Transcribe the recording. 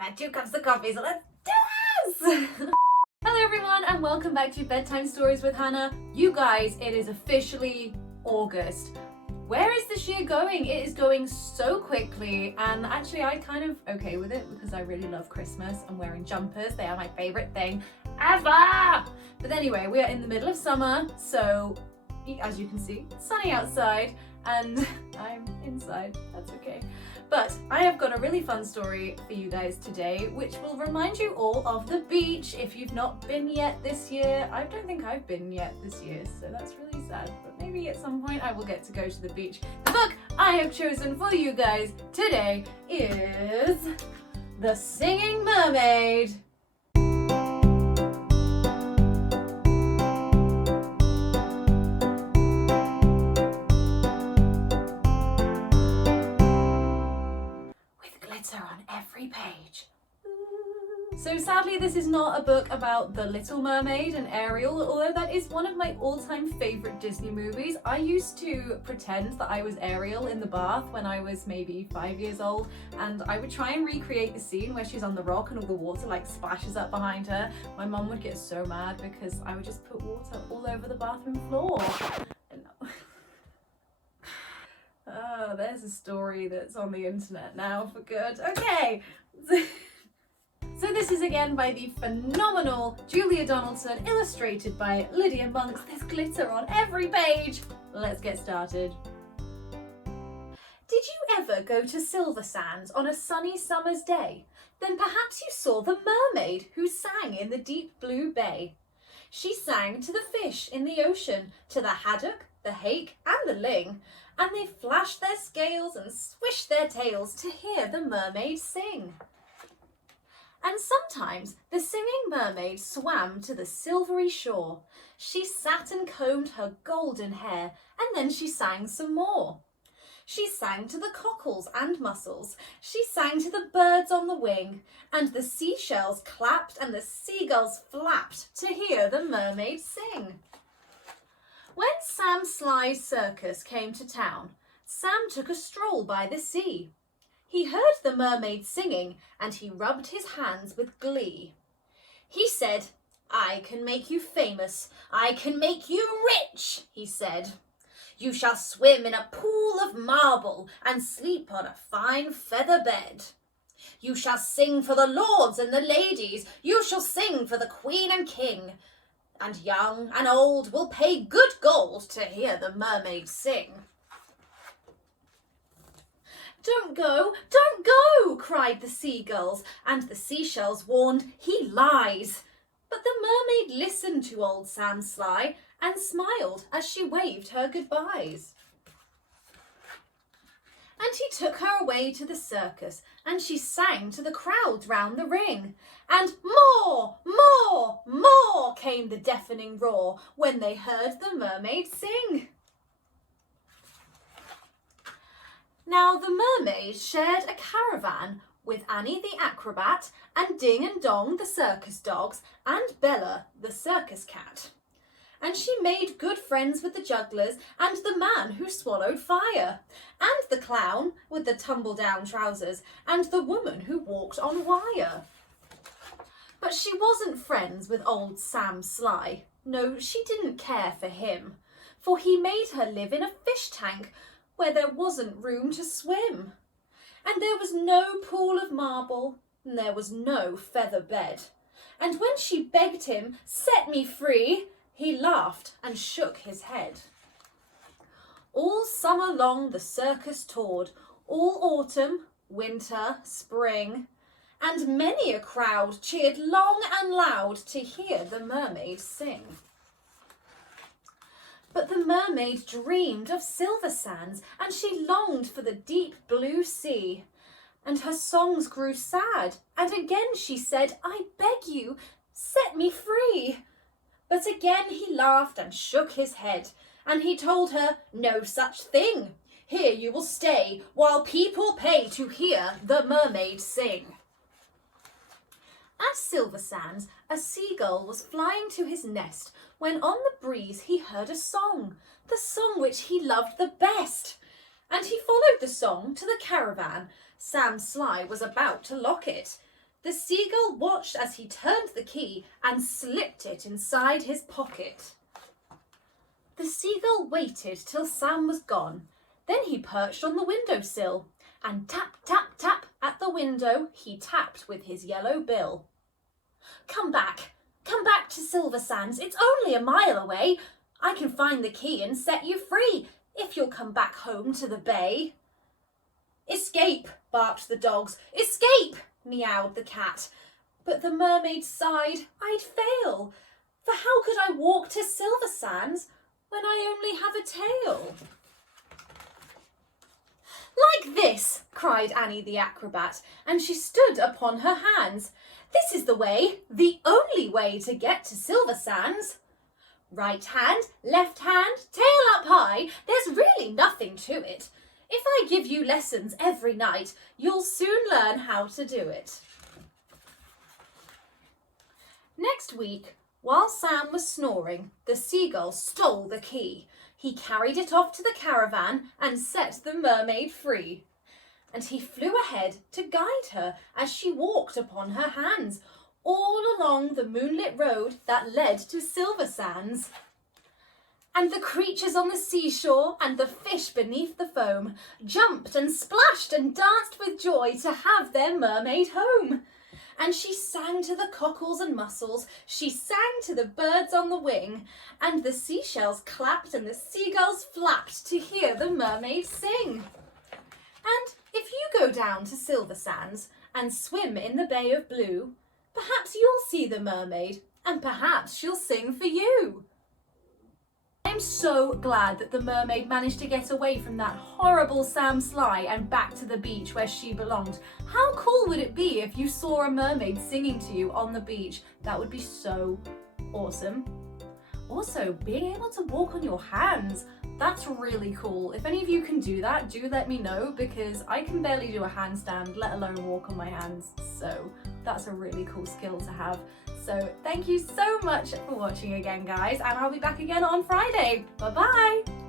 had 2 cups of coffee, so let's do this! Hello everyone and welcome back to Bedtime Stories with Hannah. You guys, it is officially August. Where is this year going? It is going so quickly, and actually I'm kind of okay with it because I really love Christmas and wearing jumpers. They are my favourite thing ever! But anyway, we are in the middle of summer, so as you can see, it's sunny outside and I'm inside, that's okay. But I have got a really fun story for you guys today, which will remind you all of the beach if you've not been yet this year. I don't think I've been yet this year, so that's really sad, but maybe at some point I will get to go to the beach. The book I have chosen for you guys today is The Singing Mermaid. On every page. So sadly this is not a book about the Little Mermaid and Ariel, although that is one of my all-time favourite Disney movies. I used to pretend that I was Ariel in the bath when I was maybe 5 years old, and I would try and recreate the scene where she's on the rock and all the water like splashes up behind her. My mum would get so mad because I would just put water all over the bathroom floor. Oh, there's a story that's on the internet now for good. Okay. So this is again by the phenomenal Julia Donaldson, illustrated by Lydia Monks. There's glitter on every page. Let's get started. Did you ever go to Silver Sands on a sunny summer's day? Then perhaps you saw the mermaid who sang in the deep blue bay. She sang to the fish in the ocean, to the haddock, the hake and the ling, and they flashed their scales and swished their tails to hear the mermaid sing. And sometimes the singing mermaid swam to the silvery shore. She sat and combed her golden hair, and then she sang some more. She sang to the cockles and mussels, she sang to the birds on the wing, and the seashells clapped and the seagulls flapped to hear the mermaid sing. When Sam Sly's circus came to town, Sam took a stroll by the sea. He heard the mermaid singing and he rubbed his hands with glee. He said, "I can make you famous, I can make you rich," he said. "You shall swim in a pool of marble and sleep on a fine feather bed. You shall sing for the lords and the ladies, you shall sing for the queen and king. And young and old will pay good gold to hear the mermaid sing." "Don't go, don't go," cried the seagulls, and the seashells warned, "He lies." But the mermaid listened to old Sam Sly and smiled as she waved her goodbyes. And he took her away to the circus, and she sang to the crowds round the ring. And more, more, more came the deafening roar when they heard the mermaid sing. Now the mermaid shared a caravan with Annie the acrobat, and Ding and Dong the circus dogs, and Bella the circus cat. And she made good friends with the jugglers and the man who swallowed fire, and the clown with the tumble-down trousers, and the woman who walked on wire. But she wasn't friends with old Sam Sly. No, she didn't care for him, for he made her live in a fish tank where there wasn't room to swim. And there was no pool of marble, and there was no feather bed. And when she begged him, "Set me free," he laughed and shook his head. All summer long the circus toured, all autumn, winter, spring, and many a crowd cheered long and loud to hear the mermaid sing. But the mermaid dreamed of Silver Sands, and she longed for the deep blue sea. And her songs grew sad, and again she said, "I beg you, set me free." But again he laughed and shook his head, and he told her, "No such thing. Here you will stay, while people pay to hear the mermaid sing." At Silver Sands, a seagull was flying to his nest when on the breeze he heard a song, the song which he loved the best. And he followed the song to the caravan. Sam Sly was about to lock it. The seagull watched as he turned the key and slipped it inside his pocket. The seagull waited till Sam was gone. Then he perched on the windowsill and tap, tap, tap at the window he tapped with his yellow bill. Come back to Silver Sands. It's only a mile away. I can find the key and set you free if you'll come back home to the bay. Escape, barked the dogs. Escape, meowed the cat. But the mermaid sighed. I'd fail, for how could I walk to Silver Sands when I only have a tail? Like this, cried Annie the acrobat, and she stood upon her hands. This is the way, the only way to get to Silver Sands. Right hand, left hand, tail up high, there's really nothing to it. If I give you lessons every night, you'll soon learn how to do it. Next week, while Sam was snoring, the seagull stole the key. He carried it off to the caravan and set the mermaid free. And he flew ahead to guide her as she walked upon her hands, all along the moonlit road that led to Silver Sands. And the creatures on the seashore and the fish beneath the foam jumped and splashed and danced with joy to have their mermaid home. And she sang to the cockles and mussels, she sang to the birds on the wing, and the seashells clapped and the seagulls flapped to hear the mermaid sing. And if you go down to Silver Sands and swim in the Bay of Blue, perhaps you'll see the mermaid, and perhaps she'll sing for you. I'm so glad that the mermaid managed to get away from that horrible Sam Sly and back to the beach where she belonged. How cool would it be if you saw a mermaid singing to you on the beach? That would be so awesome. Also, being able to walk on your hands, that's really cool. If any of you can do that, do let me know, because I can barely do a handstand, let alone walk on my hands. So that's a really cool skill to have. So thank you so much for watching again, guys, and I'll be back again on Friday. Bye-bye.